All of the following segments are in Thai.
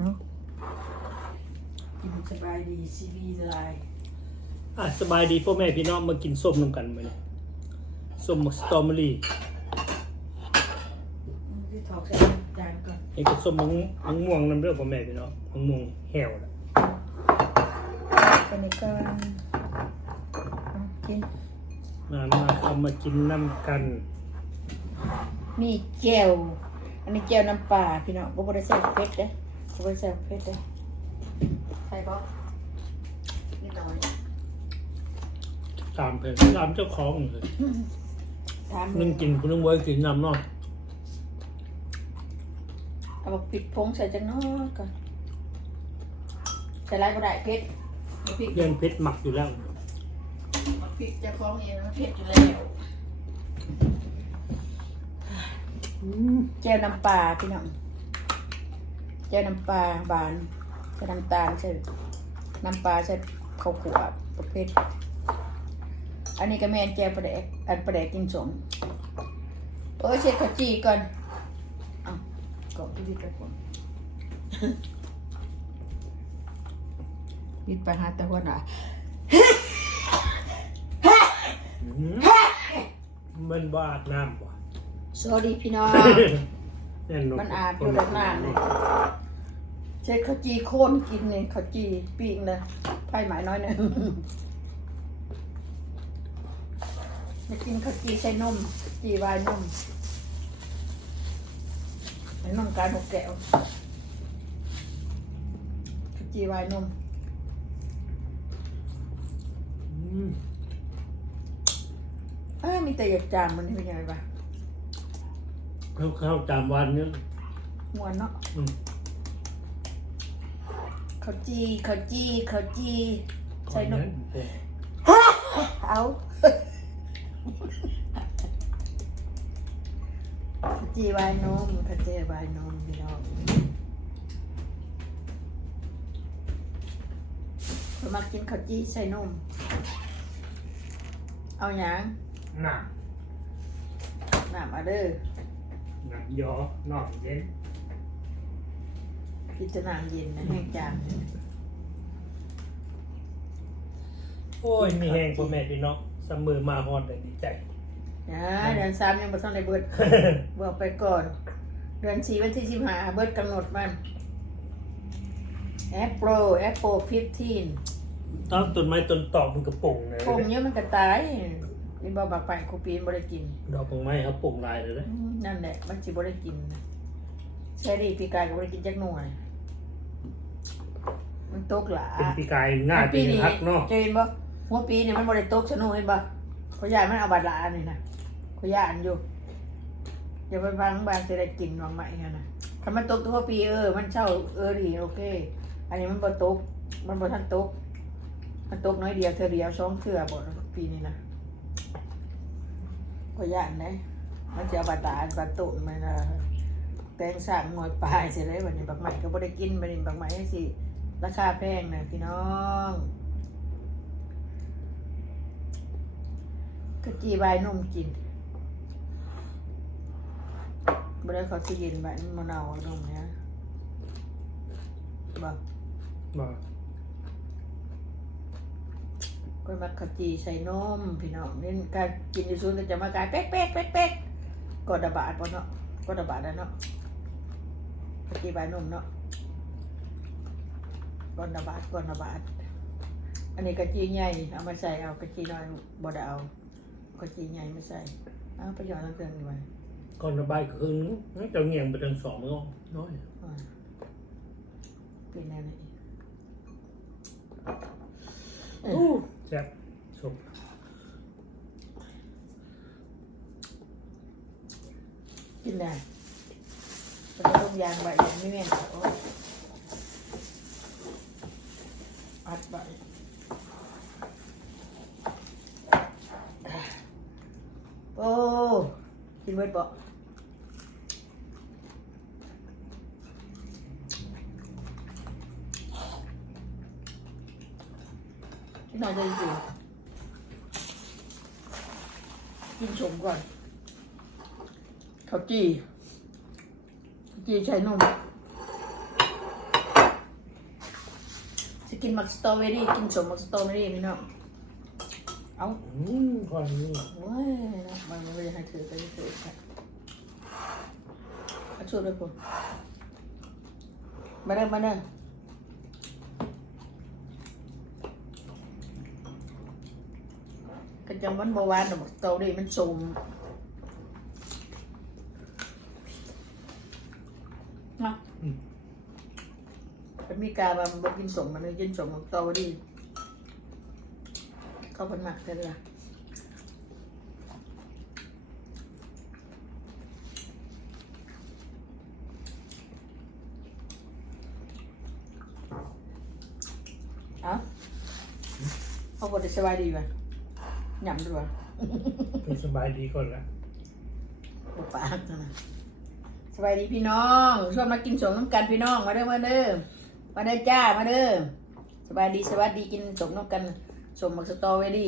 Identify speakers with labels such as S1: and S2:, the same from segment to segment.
S1: เนาะกินสบายดีซีวีไลน์
S2: อะสบายดีพ่อแม่พี่น้องมากินส้มนำกันมาเลยส้มสตรอเบอรี่
S1: ที่ถอกใส่จานก่อน
S2: นี่ก็ส้มมะม่วงมะม่วงน้ำเรื่องพ่อแม่พี่น้องมะม่วงแห้วนะ
S1: สนิทกันกิน
S2: มามาเอามากินน้ำกัน
S1: มีแจ่วอันนี้แจ่วน้ำปลาพี่น้องบ่ได้ใส่เผ็ดเด้ บ่ได้ใส่เผ็ดเด้ใส่บ่นิดหน่อย
S2: ตามเพนตามเจ้าของเลย
S1: ถาม
S2: นึ่งกินคุณนึงไว้กินน้ำเนาะ
S1: เอาบักพริกผงใส่จังน้อยก่อนใส่หลายบ่ได้เผ็ดเอาพริก
S2: เลี้ยงเพชรหมักอยู่แล้ว
S1: เอาพริกเจะคล้าของเองมันเผ็ดอยู่แล้วแจ่วน้ำปลาพี่น้อง แจ่วน้ำปลาบานใส่น้ำตาลใส่น้ำปลาใส่ข้าวขัวประเภท อันนี้ก็แม่นแจ่วปลาแดกอันปลาแดกกินสมเอ้ยเช็ดข้าวจีก่อนเอากรอกที่วิดไปก่อนวิดไปหาตะวันอะ
S2: มันบอาดน้ำว่ะ
S1: สวัสดีพี่น้อง
S2: แน่น
S1: มันอาบอยู่แล้วน้ำเลยเช็ดข้าวจีโคนกินเลยข้าวจีปิ้งเลยไผ่หมายน้อยหนึ่งมากินข้าวจีใส่นมจีวายนมใส่นมการหกแก้วข้าวจีวายนม
S2: อืม
S1: เอ้ยมีแต่อยากจามมันนี่เป็นยังไงบ้าง
S2: เข้าเข้าตามวันเนี่ย
S1: มวนเนาะ
S2: อืม
S1: ข้าวจีข้าวจีข้าวจีใส่นม
S2: เออ
S1: เอาจีวายนมขจีวายนมพี่น้องเรามากินข้าวจีใส่นม เอาหยัง
S2: หนัก
S1: น้ำมาเด้อ
S2: หนักยอนอกเย็น
S1: พิจารณาเย็นนะแห้งจาม
S2: โอ้ย มีแห้งพ่อแม่พี่น้องเสมอมาฮอดเลยดีใจ
S1: นะเดือนสามยังบ่ต้องได้เบิด บอกไปก่อน เดือนสี่วันที่สิบห้าเบิดกำหนดมันแอปโปรแอปโปรฟิฟทีน
S2: ตอนต้นไม้ต้นตอกมันกระป่งเลย
S1: ปงเยอะมันก็ตายนี่บ่บักไปคูปีนบ่ได้กิน
S2: ดอกของไม้เขาป่งลายเลยนะ
S1: อืมนั่นแหละมันสิบ่ได้กินนะแช่ดีปีกายก็บ่ได้กินจักหน่วย มันตกหลา
S2: เป็นปีกายง่ายปีฮักเนาะ
S1: เจนบ่หัวปีนี่มันบ่ได้ตกสนุกเห็นบ่เขาย่านมันเอาบาดหลานี่นะเขาย่านอยู่อย่าไปฟังบางสิได้กินวางใหม่กันนะถ้ามันตกตัวปีเออ มันเช่าเออดีโอเค อันนี้มันบ่ตก มันบ่ทันตก มันตกน้อยเดียวเธอเดียวสองเทื่อบ่ปีนี้นะก็ย่านนะมันจะเอาบาดาลบาตุนมันนะแตงสามงวยปลายเสร็จแล้ววันนี้บักใหม่ก็บ่ได้กินบัดนี้บักใหม่ให้สิ ราคาแพงนะพี่น้องกะจีบายนมกินบ่ได้เขาสิเย็นแบบมะนาวตรงเนี้ยบอก
S2: มา
S1: ก็มาขจีใส่นมพี่น้องนี่การกินอยู่ซูนก็จะมากายเป๊กเป๊กเป๊กเป๊กกดระบาดปะเนาะกดระบาดแล้วเนาะขจีบายนมเนาะ กดระบาดกดระบาดอันนี้กะจีใหญ่เอามาใส่เอากะจีน้อยบ่ได้เอากะจีใหญ่มาใส่เอาประโยชน์ทั้งเครื่องนี่ไว้
S2: ก่อนระบายคืนนึงจะเงียงไปทางสองแล้วน้อย
S1: อ่าเป็นแนวไหน
S2: อู้แซ่บสุก
S1: กินได้เป็นต้มยางใบยังไม่แม่นโอ้ย อัดใบโอ้กินเบิดบ่กินหน่อยจะอยู่กินชมก่อนข้าวจีข้าวจีใช้นม ส กินมักสตรอเบอรี่กินสมมักสตรอเบอรี่พี่น้องเอา
S2: อืมก่อนนี้
S1: โอ้ยนะมันไม่ได้ให้ถือไปถือค่ะเอาช่วยด้วยคุณมาเด้อมาเด้อก็จะมันบหวานดอกสตรอเบอรี่มันสมเนาะ
S2: อืม
S1: มันมีกาบมันบ่กินสมมันเลยกินสมของสตรอเบอรี่เข้าพันหมักได้เลยล่ะเอาเอาบทสบายดีป่ะหยำด้วย
S2: เป็นสบายดีก่อนละ
S1: บุปากนะสบายดีพี่น้องชวนมากินสมน้ำกันพี่น้องมาเด้อมาเด้อ มาเด้อจ้า มาเด้อสบายดีสวัสดีกินสมน้ำกันสมมักสตอเวดี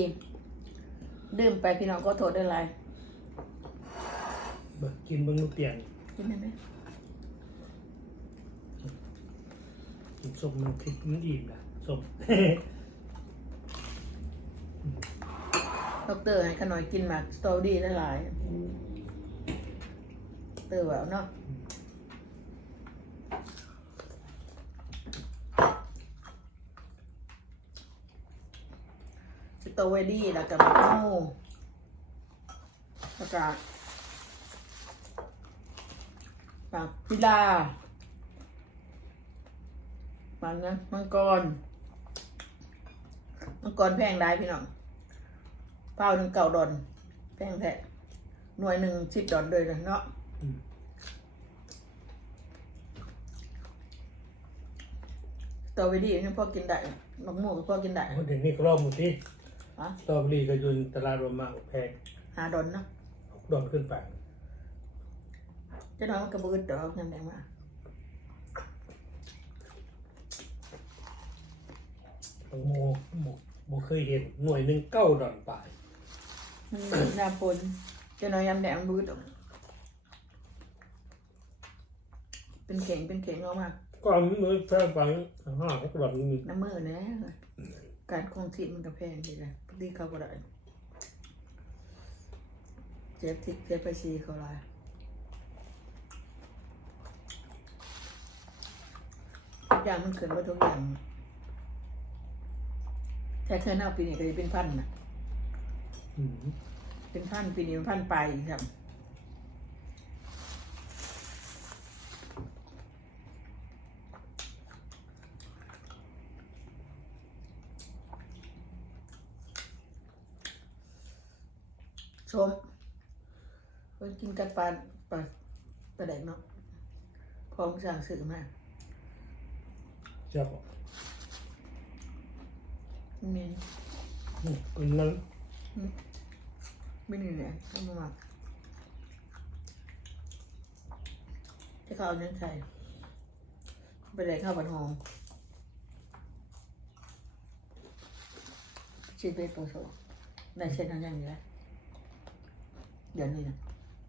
S1: ดื่มไปพี่น้องก็โทษได้ไร
S2: เบิกกินเบิ่งลูกเตียง
S1: กินได้ไหม
S2: กินส้มมันคิดมันอิ่มนะส้ม
S1: ดอกเตอร์ให้ขนอยกินหมากสตอเวดีได้หลายเตอร์ว่าเอาเนาะ ตรอเบอรี่แล้วก็มะม่วแล้วก็ปากพิลาบางนะมังกร มังกรแพงได้พี่น้องเป้าหนึ่งเก่าดอน แพงแท้หน่วยหนึ่งสิบดอนเลยนะเนาะตรอเบอรี่นี่พ่อกินได้มะม่วงก็พ่อกินได้
S2: เดี๋ยวนี้ก็รอบหมดที่
S1: ฮะ
S2: สตรอเบอรี่ก็อยืนตลาดรวมมาแพง
S1: หาดอนเนาะ
S2: ดอนขึ้นไป
S1: เจะน้อยมันกระบืดดอกยังไงมา
S2: โมโมโมเคยเห็นหน่วยหนึ่งเก้าดอนปลาย
S1: มันหน้าปนเจะน้อยยำแดงบืดออกเป็นเข่งเป็นเข่งออกมา
S2: ก่อนมือแฟนฟังห้าก็ดอนมี
S1: น้ำมือนะการคงทิศมันกระแพงดีนะ ดีเขาก็ได้เจ็บทิศเจ็บไปชีเขาลายทุกอย่างมันขึ้นมาทุกอย่างแต่เธอหน้าปีนี้ก็จะเป็นพันนะ
S2: อืม
S1: เป็นพันปีนี้เป็นพันไปอีกครับ ชมเพิ่นกินกับปลาปลาปลาแดกเนาะพร้อมสั่งซื้อมา
S2: เจ้าบอก
S1: มี
S2: อืมคนนั้น
S1: ไม่นี่แหละต้องมาหมักจะเขาเอาเนื้อใส่ไปเลยข้าวผัดหอมชีสเบสโปรโซได้เช่นนั้นอย่างนี้แหละ เดี๋ยวนี้นะ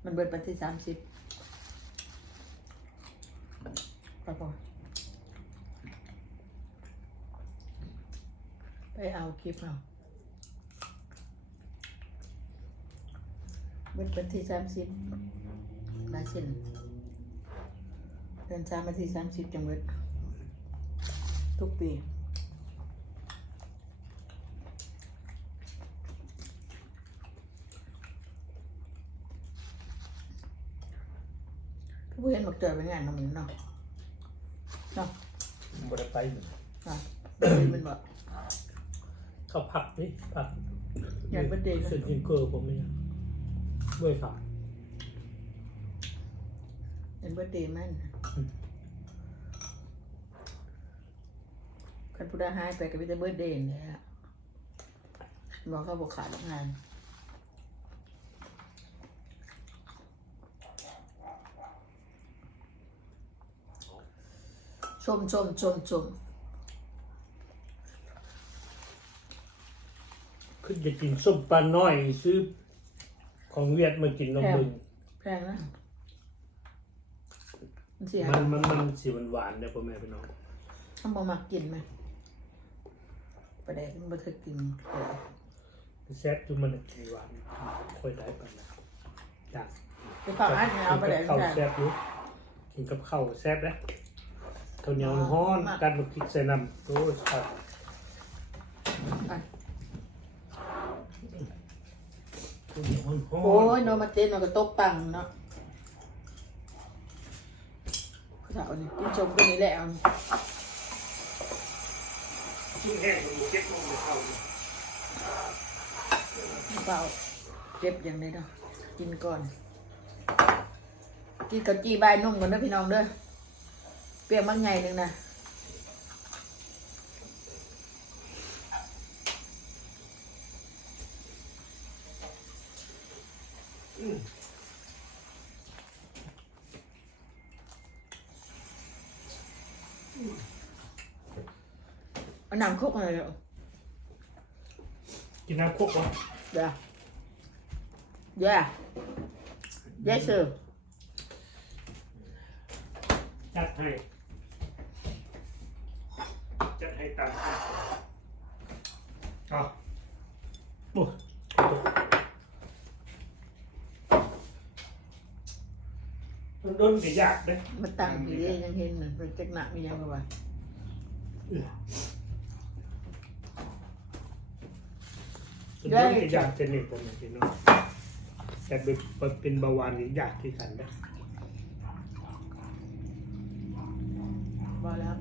S1: มันเบิดไปที่สามสิบปะปอไปเอาคลิปเอาเบิดไปที่สามสิบลาเส้นเดือนสามมาที่สามสิบจังเบิดทุกปี ผู้เห็นบอกเจอไปงานน้ำมันเนาะเนาะ
S2: บ่ได้ไปเหมือน
S1: เนาะเดี๋ยวมันบอก
S2: เขาผักนี่ผัก
S1: อยากเป็นเด็กนะ
S2: เซนติงเกอร์ผมไม่ยังด้วยค่ะ
S1: เป็นเบิร์ดเดย์มันคันพุทธหายไปก็เป็นแต่เบิร์ดเดย์นี่แหละบอกเขาบอกขาดงาน ชมชมชมชม
S2: คือจะกินส้มปลาน้อยซื้อของเวียดมากินนมมึง
S1: แพงนะมันเสีย
S2: มันมันมันสีหวานหวานๆเนี่ยพ่อแม่พี่น้อง
S1: ทำบ่มักกินไหมประเด็นมันบ่เคยกินเลย
S2: แซ่บจุมันกินหวานค่อยได้ปานนะอยาก
S1: ไปฝากอันเนี่ยเอาประเด็น
S2: ข้าว
S1: ใช่
S2: แซ่บอยู่กินกับข้าวแซ่บนะ ข้าวเหนียวฮ้อนกันลูกพริกใส่น้ำโอ้ยครับข้าวเหนียวฮ้อน
S1: โอ้ยโนมาเต้นเราก็ตกตังเนาะเขาถามนี่กินชมตัวนี้แหละเอา
S2: ชิ้นแห้งมันเก็บลงในข้าว
S1: เปล่าเก็บอย่างนี้เนาะกินก่อน กินกับจีบายนุ่มก่อนนะพี่น้องเด้อ เปรี้ยวมันไงหนึ่งนะเอาหนังคุกอะไรเหรอ
S2: กินน้ำคุกวะ
S1: เดี๋ยวเดี๋ยว yes sir
S2: จัดให้จัดให้ ตามที่อ๋อโอ้มันโดนก็ยากเด้
S1: มาตั้งอยู่ดียังเห็นเหมือนเป็นจักหนักมียังบ่วะ
S2: มันโดนก็ยากจะนี่ผมพี่น้องแต่เป็นเป็นเบาหวานก็ยากที่กันนะ
S1: บ่แล้ว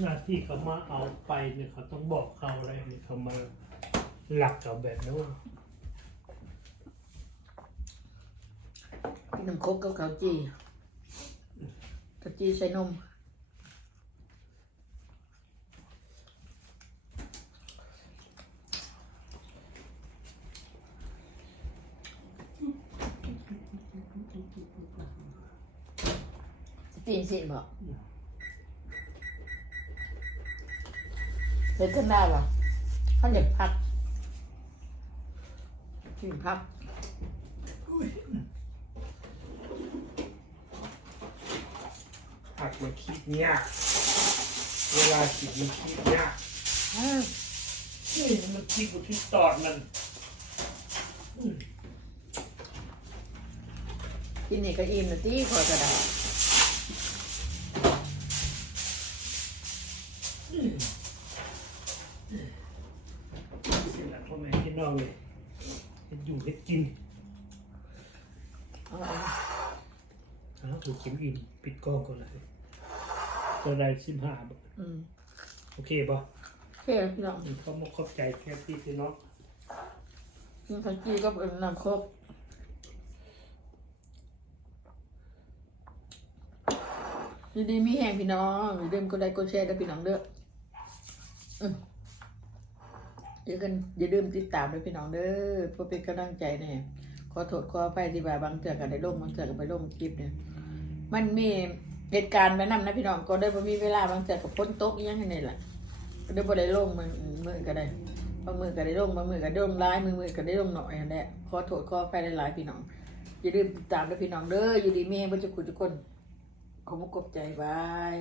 S2: หน้าที่เขามาเอาไปเนี่ยเขาต้องบอกเขาอะไรเนี่ยเขามาหลักกับแบบนั้นว่า
S1: กินน้ำคกกับข้าวจีข้าวจีใส่นมปีนสิบอก เดินขึ้นได้ป่ะเขาอยากพักกินพัก
S2: หักมาคิดเนี่ยากเวลาคิดมันคิดเนี่ยาก
S1: อ้าว
S2: นี่มันคิดบนที่ตอดมัน
S1: กินนี่ก็อิ่มนะตีพอจะได้
S2: เอ้าวถูกกินอิ่มปิดกล้องก่อนเลยตัวใดสิบห้าบาท
S1: อืม
S2: โอเคป่ะ
S1: โอเคพี่น้อง
S2: เขามาขอบใจแค่พี่พี่น้อง
S1: กินข้าวจีก็เป็นน้ำครบดีดีๆมีแห้งพี่น้องอย่าลืมกดไลค์กดแชร์ด้วยพี่น้องเด้ออืมอย่ากันอย่าลืมติดตามด้วยพี่น้องเด้อเพื่อเป็นกำลังใจเนี่ยขอโทษขออภัยที่ว่าบางเทื่อก็ได้ลงบางเทื่อก็ไปลงคลิปเนี่ย มันมีเหตุการณ์แนะนำนะพี่น้องก็ได้บ่มีเวลาบางเทื่อก็พ้นโต๊ะอิหยังนี่แหละก็ได้บ่ได้ลงมือมือก็ได้บางมือก็ได้ลงบางมือก็ได้ลงร้ายมือมือก็ได้ลงหน่อยนั่นแหละขอโทษขออภัยหลายๆพี่น้องอย่าลืมติดตามด้วยพี่น้องเด้ออยู่ดีมีให้บ่จุกุทุกคนขอบคุกบใจบาย